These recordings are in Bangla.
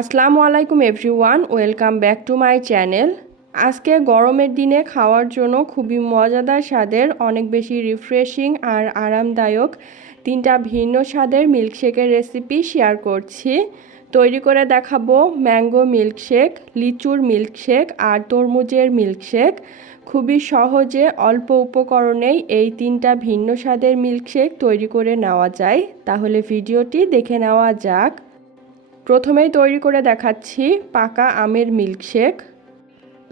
আসসালামু আলাইকুম everyone, welcome back to my channel. আজকে গরমের দিনে খাওয়ার জন্য খুবই মজাদার স্বাদের, অনেক বেশি রিফ্রেশিং আর আরামদায়ক তিনটা ভিন্ন স্বাদের মিল্কশেকের রেসিপি শেয়ার করছি। তৈরি করে দেখাবো ম্যাঙ্গো মিল্কশেক লিচুর মিল্কশেক আর তরমুজের মিল্কশেক খুবই সহজে অল্প উপকরণেই এই তিনটা ভিন্ন স্বাদের মিল্কশেক তৈরি করে নেওয়া যায়। তাহলে ভিডিওটি দেখে নেওয়া যাক। প্রথমেই তৈরি করে দেখাচ্ছি পাকা আমের মিল্কশেক।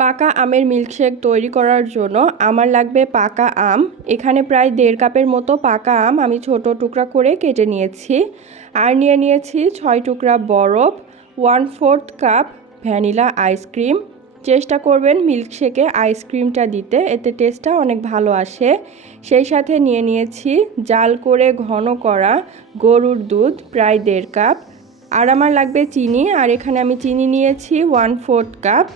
পাকা আমের মিল্কশেক তৈরি করার জন্য আমার লাগবে পাকা আম। এখানে প্রায় দেড় কাপের মতো পাকা আম আমি ছোট টুকরা করে কেটে নিয়েছি। আর নিয়ে নিয়েছি ছয় টুকরা বরফ one fourth cup vanilla ice cream চেষ্টা করবেন মিল্কশেকে আইসক্রিমটা দিতে, এতে টেস্টটা অনেক ভালো আসে। সেই সাথে নিয়ে নিয়েছি জাল করে ঘন করা গরুর দুধ, প্রায় দেড় কাপ। আর আমার লাগবে চিনি, আর এখানে আমি চিনি নিয়েছি ওয়ান ফোর্থ কাপ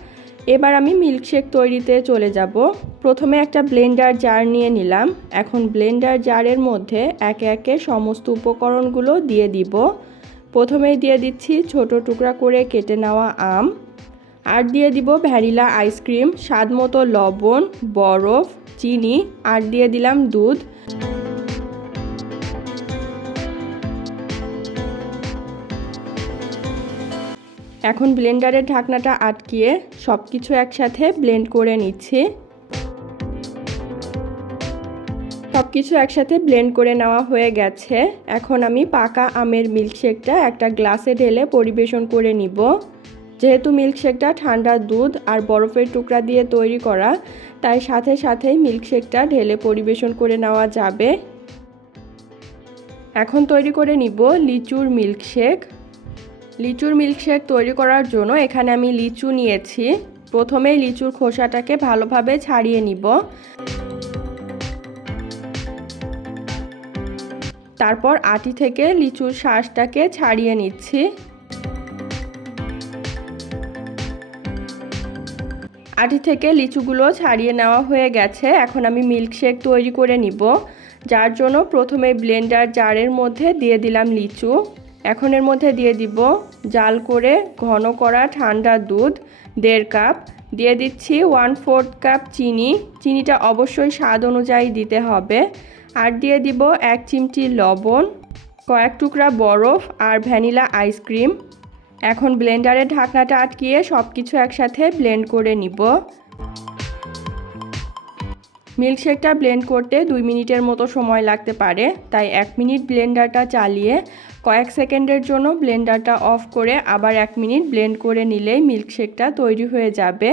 এবার আমি মিল্কশেক তৈরিতে চলে যাব। প্রথমে একটা ব্লেন্ডার জার নিয়ে নিলাম। এখন ব্লেন্ডার জারের মধ্যে একে একে সমস্ত উপকরণগুলো দিয়ে দিব। প্রথমেই দিয়ে দিচ্ছি ছোট টুকরা করে কেটে নেওয়া আম। আর দিয়ে দিব ভ্যানিলা আইসক্রিম স্বাদ মতো লবণ, বরফ, চিনি, আর দিয়ে দিলাম দুধ। এখন ব্লেন্ডারের ঢাকনাটা আটকিয়ে সব কিছু একসাথে ব্লেন্ড করে নিচ্ছি। সব কিছু একসাথে ব্লেন্ড করে নেওয়া হয়ে গেছে। এখন আমি পাকা আমের মিল্কশেকটা একটা গ্লাসে ঢেলে পরিবেশন করে নিব। যেহেতু মিল্কশেকটা ঠান্ডা দুধ আর বরফের টুকরা দিয়ে তৈরি করা, তাই সাথে সাথেই মিল্কশেকটা ঢেলে পরিবেশন করে নেওয়া যাবে। এখন তৈরি করে নিব লিচুর মিল্কশেক। লিচুর মিল্কশেক তৈরি করার জন্য এখানে আমি লিচু নিয়েছি। প্রথমেই লিচুর খোসাটাকে ভালোভাবে ছাড়িয়ে নিব। তারপর আটি থেকে লিচুর শ্বাসটাকে ছাড়িয়ে নিচ্ছি। আটি থেকে লিচুগুলো ছাড়িয়ে নেওয়া হয়ে গেছে। এখন আমি মিল্কশেক তৈরি করে নিব। যার জন্য প্রথমে ব্লেন্ডার জারের মধ্যে দিয়ে দিলাম লিচু। এখন এর মধ্যে দিয়ে দিব জাল করে ঘন করা ঠান্ডা দুধ, দেড় কাপ। দিয়ে দিচ্ছি ওয়ান ফোর্থ কাপ চিনি। চিনিটা অবশ্যই স্বাদ অনুযায়ী দিতে হবে। আর দিয়ে দিব এক চিমটি লবণ, কয়েক টুকরা বরফ আর ভ্যানিলা আইসক্রিম এখন ব্লেন্ডারের ঢাকনাটা আটকিয়ে সব কিছু একসাথে ব্লেন্ড করে নিব। মিল্কশেকটা ব্লেন্ড করতে দুই মিনিটের মতো সময় লাগতে পারে। তাই এক মিনিট ব্লেন্ডারটা চালিয়ে কয়েক সেকেন্ডের জন্য ব্লেন্ডারটা অফ করে আবার এক মিনিট ব্লেন্ড করে নিলেই মিল্কশেকটা তৈরি হয়ে যাবে।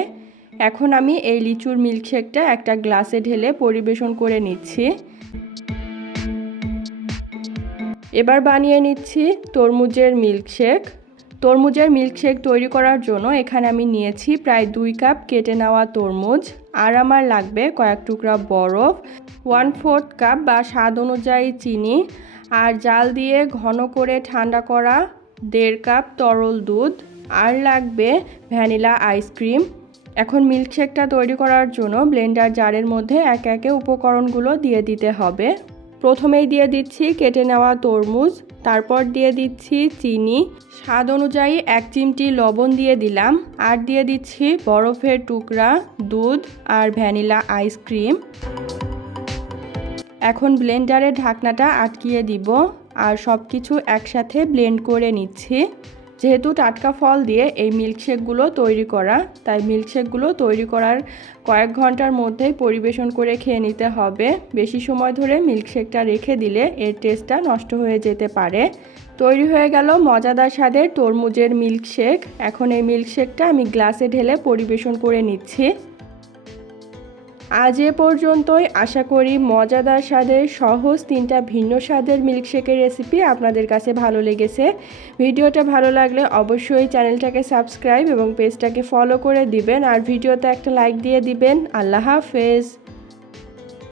এখন আমি এই লিচুর মিল্কশেকটা একটা গ্লাসে ঢেলে পরিবেশন করে নিচ্ছি। এবার বানিয়ে নিচ্ছি তরমুজের মিল্কশেক। তরমুজের মিল্কশেক তৈরি করার জন্য এখানে আমি নিয়েছি প্রায় দুই কাপ কেটে নেওয়া তরমুজ। আর আমার লাগবে কয়েক টুকরা বরফ ওয়ান ফোর্থ কাপ বা স্বাদ অনুযায়ী চিনি আর জাল দিয়ে ঘন করে ঠান্ডা করা দেড় কাপ তরল দুধ। আর লাগবে ভ্যানিলা আইসক্রিম এখন মিল্কশেকটা তৈরি করার জন্য ব্লেন্ডার জারের মধ্যে একে একে উপকরণগুলো দিয়ে দিতে হবে। প্রথমেই দিয়ে দিচ্ছি কেটে নেওয়া তরমুজ, তারপর দিয়ে দিচ্ছি চিনি। স্বাদ অনুযায়ী এক চিমটি লবণ দিয়ে দিলাম, আর দিয়ে দিচ্ছি বরফের টুকরা, দুধ আর ভ্যানিলা আইসক্রিম এখন ব্লেন্ডারের ঢাকনাটা আটকিয়ে দিব, আর সব কিছু একসাথে ব্লেন্ড করে নিচ্ছি। যেহেতু টাটকা ফল দিয়ে এই মিল্কশেকগুলো তৈরি করা, তাই মিল্কশেকগুলো তৈরি করার কয়েক ঘণ্টার মধ্যেই পরিবেশন করে খেয়ে নিতে হবে। বেশি সময় ধরে মিল্কশেকটা রেখে দিলে এর টেস্টটা নষ্ট হয়ে যেতে পারে। তৈরি হয়ে গেল মজাদার স্বাদের তরমুজের মিল্কশেক। এখন এই মিল্কশেকটা আমি গ্লাসে ঢেলে পরিবেশন করে নিচ্ছি। আজ এ পর্যন্তই। আশা করি মজাদার স্বাদের সহজ তিনটা ভিন্ন স্বাদের মিল্কশেকের রেসিপি আপনাদের কাছে ভালো লেগেছে। ভিডিওটা ভালো লাগলে অবশ্যই চ্যানেলটাকে সাবস্ক্রাইব এবং পেজটাকে ফলো করে দিবেন। আর ভিডিওতে একটা লাইক দিয়ে দিবেন। আল্লাহ হাফেজ।